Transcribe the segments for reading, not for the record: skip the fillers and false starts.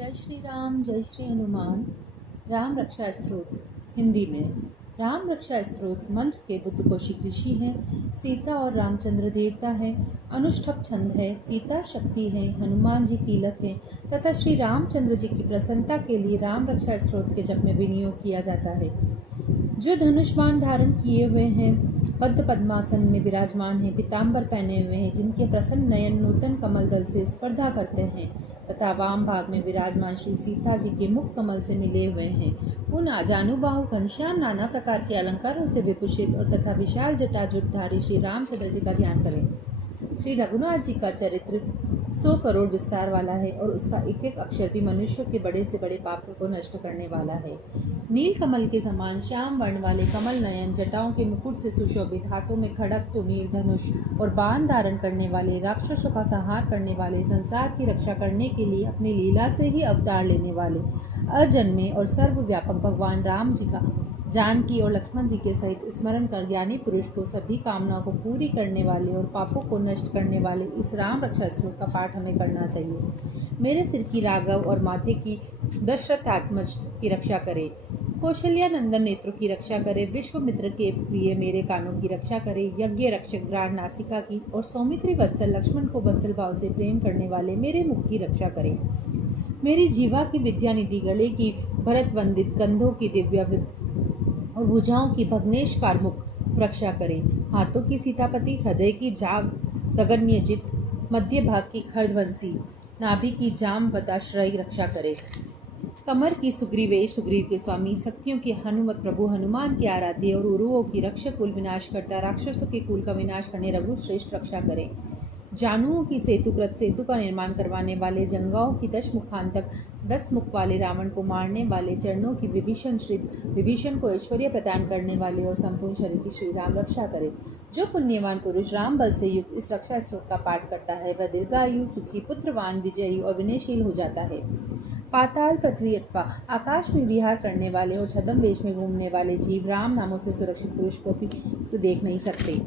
जय श्री राम, जय श्री हनुमान। राम रक्षा स्तोत्र हिंदी में। राम रक्षा स्तोत्र मंत्र के बुद्ध कौशिक ऋषि हैं। सीता और रामचंद्र देवता है। अनुष्ठप छंद है। सीता शक्ति है, हनुमान जी कीलक है तथा श्री रामचंद्र जी की प्रसन्नता के लिए राम रक्षा स्तोत्र के जप में विनियोग किया जाता है। जो धनुष बाण धारण किए हुए हैं, बद्ध पद्मासन में विराजमान हैं, पीताम्बर पहने हुए हैं, जिनके प्रसन्न नयन नूतन कमल दल से स्पर्धा करते हैं तथा वाम भाग में विराजमान श्री सीता जी के मुख कमल से मिले हुए हैं, उन आजानुबाहु घनश्याम नाना प्रकार के अलंकारों से विभूषित और तथा विशाल जटाजुटधारी श्री रामचंद्र जी का ध्यान करें। श्री रघुनाथ जी का चरित्र 100 करोड़ विस्तार वाला है और उसका एक एक अक्षर भी मनुष्यों के बड़े से बड़े पापों को नष्ट करने वाला है। नील कमल के समान श्याम वर्ण वाले कमल नयन, जटाओं के मुकुट से सुशोभित, हाथों में खड़ग तुनीर धनुष और बाण धारण करने वाले, राक्षसों का संहार करने वाले, संसार की रक्षा करने के लिए अपनी लीला से ही अवतार लेने वाले, अजन्मे और सर्वव्यापक भगवान राम जी का जानकी और लक्ष्मण जी के सहित स्मरण कर ज्ञानी पुरुष को सभी कामनाओं को पूरी करने वाले और पापों को नष्ट करने वाले इस राम रक्षा स्तोत्र का पाठ हमें करना चाहिए। मेरे सिर की राघव और माथे की दशरथात्मज की रक्षा करे, कौशल्या नंदन नेत्रों की रक्षा करे, विश्वामित्र के प्रिय मेरे कानों की रक्षा करे, यज्ञ रक्षक ग्राण नासिका की और सौमित्री वत्सल लक्ष्मण को वत्सल भाव से प्रेम करने वाले मेरे मुख की रक्षा करे। मेरी जीवा की विद्या निधि, गले की भरत वंदित, कंधों की दिव्य और भुजाओं की भग्नेश कारमुख रक्षा करें, हाथों की सीतापति, हृदय की जाग दगन्यजित, मध्य भाग की खरध्वंसी, नाभि की जामवताश्रय रक्षा करे, कमर की सुग्रीवेश, सुग्रीव के स्वामी, शक्तियों के हनुमत प्रभु, हनुमान के आराध्य और उरुओं की रक्षक, कुल विनाश करता, राक्षसों के कुल का विनाश करने रघु श्रेष्ठ रक्षा करें, जानुओं की सेतुकृत, सेतु का निर्माण करवाने वाले, जंगाओं की 10 मुखांतक, 10 मुख वाले, रावण को मारने वाले, चरणों की विभीषण, श्री विभीषण को ऐश्वर्य प्रदान करने वाले और संपूर्ण शरीर की श्री राम रक्षा करे। जो पुण्यवान पुरुष राम बल से युक्त इस रक्षा स्तोत्र का पाठ करता है, वह दीर्घायु, सुखी, पुत्रवान, विजयी और विनयशील हो जाता है। पाताल, पृथ्वी अथवा आकाश में विहार करने वाले और छद्म वेश में घूमने वाले जीव राम नामों से सुरक्षित पुरुष को भी तो देख नहीं सकते।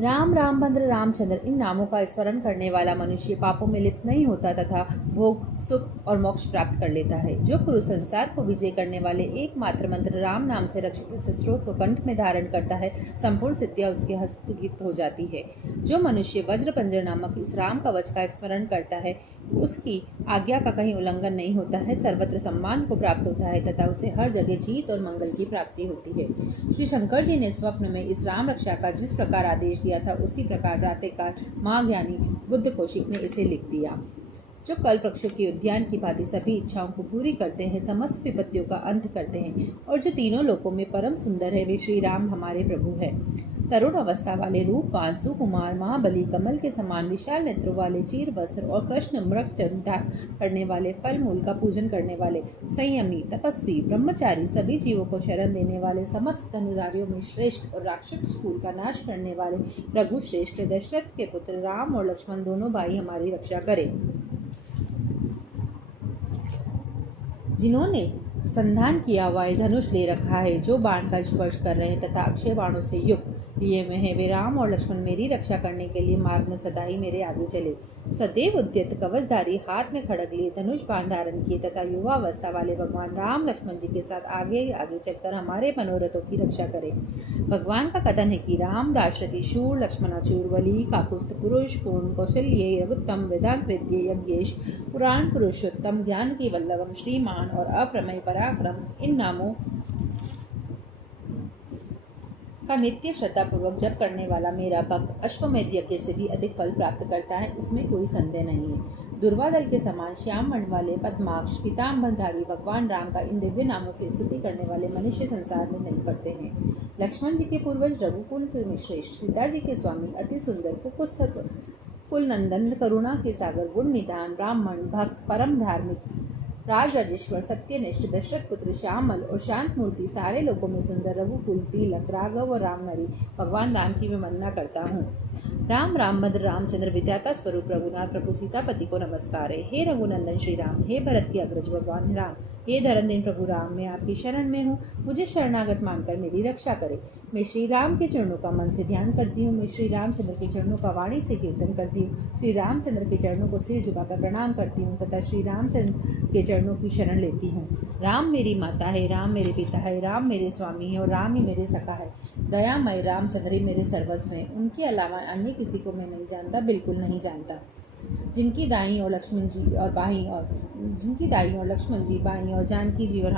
राम, रामभद्र, रामचंद्र इन नामों का स्मरण करने वाला मनुष्य पापों में लिप्त नहीं होता तथा भोग, सुख और मोक्ष प्राप्त कर लेता है। जो पुरुष संसार को विजय करने वाले एकमात्र मंत्र राम नाम से रक्षित इस स्तोत्र को कंठ में धारण करता है, संपूर्ण सिद्धियां उसके हस्तगत हो जाती है। जो मनुष्य वज्र पंजर नामक इस राम कवच का स्मरण करता है, उसकी आज्ञा का कहीं उल्लंघन नहीं होता है, सर्वत्र सम्मान को प्राप्त होता है तथा उसे हर जगह जीत और मंगल की प्राप्ति होती है। श्री शंकर जी ने स्वप्न में इस राम रक्षा का जिस प्रकार आदेश दिया था, उसी प्रकार प्रातःकाल महाज्ञानी बुद्ध कौशिक ने इसे लिख दिया। जो कल्प वृक्षों के उद्यान की भांति सभी इच्छाओं को पूरी करते हैं, समस्त विपत्तियों का अंत करते हैं और जो तीनों लोकों में परम सुंदर है, वे श्री राम हमारे प्रभु है। तरुण अवस्था वाले, रूपवान, सुकुमार, महाबली, कमल के समान विशाल नेत्रों वाले, चीर वस्त्र और कृष्ण मृग चंद्र करने वाले, फल मूल का पूजन करने वाले, संयमी, तपस्वी, ब्रह्मचारी, सभी जीवों को शरण देने वाले, समस्त धनुधारियों में श्रेष्ठ और राक्षस कुल का नाश करने वाले रघु श्रेष्ठ दशरथ के पुत्र राम और लक्ष्मण दोनों भाई हमारी रक्षा करें। जिन्होंने संधान किया हुआ धनुष ले रखा है, जो बाण का स्पर्श कर रहे हैं तथा अक्षय बाणों से युक्त लिए हुए हैं, वे राम और लक्ष्मण मेरी रक्षा करने के लिए मार्ग में सदा ही मेरे आगे चले। सदैव उद्यत कवचधारी, हाथ में खड़ग लिए, धनुष बाण धारण किए तथा युवावस्था वाले भगवान राम लक्ष्मण जी के साथ आगे आगे चलकर हमारे मनोरथों की रक्षा करें। भगवान का कथन है कि राम दाशरथी, शूर, लक्ष्मणाचूर, बली, काकुस्थ, पुरुष, पूर्ण, कौशल्य, रघुत्तम, वेदांत वेद्य, यज्ञेश, पुराण पुरुषोत्तम, ज्ञान की वल्लभम, श्रीमान और अप्रमेय पराक्रम इन नामों का नित्य श्रद्धा पूर्वक जप करने वाला मेरा भक्त अश्वमेध यज्ञ से भी अधिक फल प्राप्त करता है, इसमें कोई संदेह नहीं है। दुर्वादल के समान श्याम वर्ण वाले, पद्माक्ष, पीताम्बरधारी भगवान राम का इन दिव्य नामों से स्तुति करने वाले मनुष्य संसार में नहीं पड़ते हैं। लक्ष्मण जी के पूर्वज, रघुकुल में श्रेष्ठ, सीता जी के स्वामी, अति सुंदर, कुकुस्थ कुल नंदन, करुणा के सागर, गुण निधान, ब्राह्मण, भक्त, परम धार्मिक, राजेश्वर, सत्यनिष्ठ, दशरथ पुत्र, श्यामल और शांत मूर्ति, सारे लोगों में सुंदर, रघुकुल, तिलक, राघव और रामनरी भगवान राम की मैं वंदना करता हूँ। राम राम मद्र रामचंद्र विद्या का स्वरूप रघुनाथ प्रभु सीतापति को नमस्कार है। हे रघुनंदन श्री राम, हे भरत की अग्रज भगवान राम, हे धरमदेव प्रभु राम, मैं आपकी शरण में हूँ, मुझे शरणागत मानकर मेरी रक्षा करे। मैं श्री राम के चरणों का मन से ध्यान करती हूँ, मैं श्री रामचंद्र के चरणों का वाणी से कीर्तन करती हूँ, श्री रामचंद्र के चरणों को सिर झुकाकर प्रणाम करती हूँ तथा श्री रामचंद्र के चरणों की शरण लेती हूँ। राम मेरी माता है, राम मेरे पिता है, राम मेरे स्वामी है और राम ही मेरे सखा है। दयामय रामचंद्र ही मेरे सर्वस्व हैं, उनके अलावा अन्य किसी को मैं नहीं जानता, बिल्कुल नहीं जानता। जिनकी दाई और लक्ष्मण जी और बाई और जानकी जी और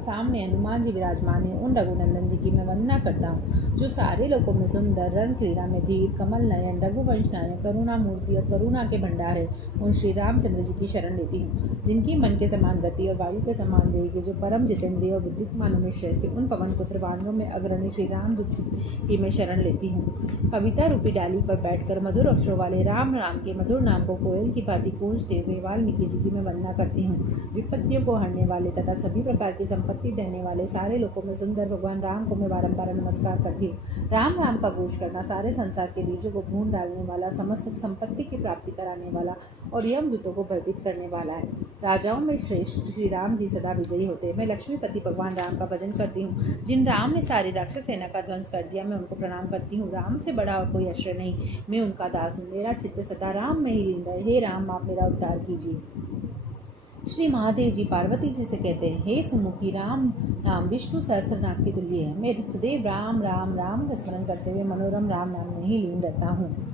सामने हनुमान जी विराजमान है, उन रघुनंदन जी की मैं वंदना करता हूँ, जो सारे लोगों में सुंदर, रण क्रीड़ा में धीर, कमल नयन, रघुवंश नायक, करुणा मूर्ति और करुणा के भंडार है, उन श्री रामचंद्र जी की शरण लेती हूँ। जिनकी मन के समान गति और वायु के समान वेग, जो परम जितेंद्रिय और बुद्धिमानों में श्रेष्ठ, उन पवन पुत्र वानरों में अग्रणी श्री रामदूत जी की मैं शरण लेती हूँ। कविता रूपी डाली पर बैठकर मधुर अक्षरों वाले राम राम के मधुर नाम को कोयल की भांति गूंजते हुए वाल्मीकि जी की मैं वंदना करती हूँ। विपत्तियों को हरने वाले तथा सभी प्रकार की संपत्ति देने वाले सारे लोगों में सुंदर भगवान राम को मैं बारंबार नमस्कार करती हूँ। राम राम का घोष करना सारे संसार के बीजों को भून डालने वाला, समस्त संपत्ति की प्राप्ति कराने वाला और यमदूतों को भयभीत करने वाला है। राजाओं में श्रेष्ठ श्री राम जी सदा विजयी होते हैं। मैं लक्ष्मीपति भगवान राम का भजन करती हूँ। जिन राम ने सारी राक्षस सेना का ध्वंस कर दिया, मैं उनको प्रणाम करती हूँ। राम से बड़ा और कोई आश्रय नहीं, मैं उनका दास हूँ। मेरा चित्त सदा राम में ही लीन रहे। हे राम, आप मेरा उद्धार कीजिए। श्री महादेव जी पार्वती जी से कहते हैं, हे सुमुखी, राम नाम विष्णु सहस्त्रनाथ के तुल्य है। मैं सदैव राम राम राम का स्मरण करते हुए मनोरम राम नाम में ही लीन रहता हूँ।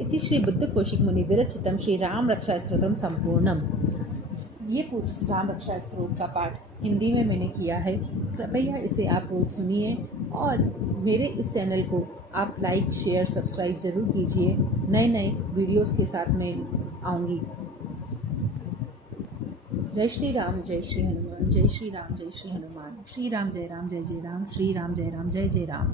इति श्री बुद्ध कौशिक मुनि विरचितम श्री राम रक्षा स्तोत्रम संपूर्णम। ये पूर्ण राम रक्षा स्तोत्र का पाठ हिंदी में मैंने किया है। कृपया इसे आप रोज सुनिए और मेरे इस चैनल को आप लाइक, शेयर, सब्सक्राइब ज़रूर कीजिए। नए नए वीडियोस के साथ मैं आऊँगी। जय श्री राम, जय श्री हनुमान, जय श्री राम, जय श्री हनुमान, श्री राम जय राम, जय जय राम, श्री राम जय राम, जय जय राम।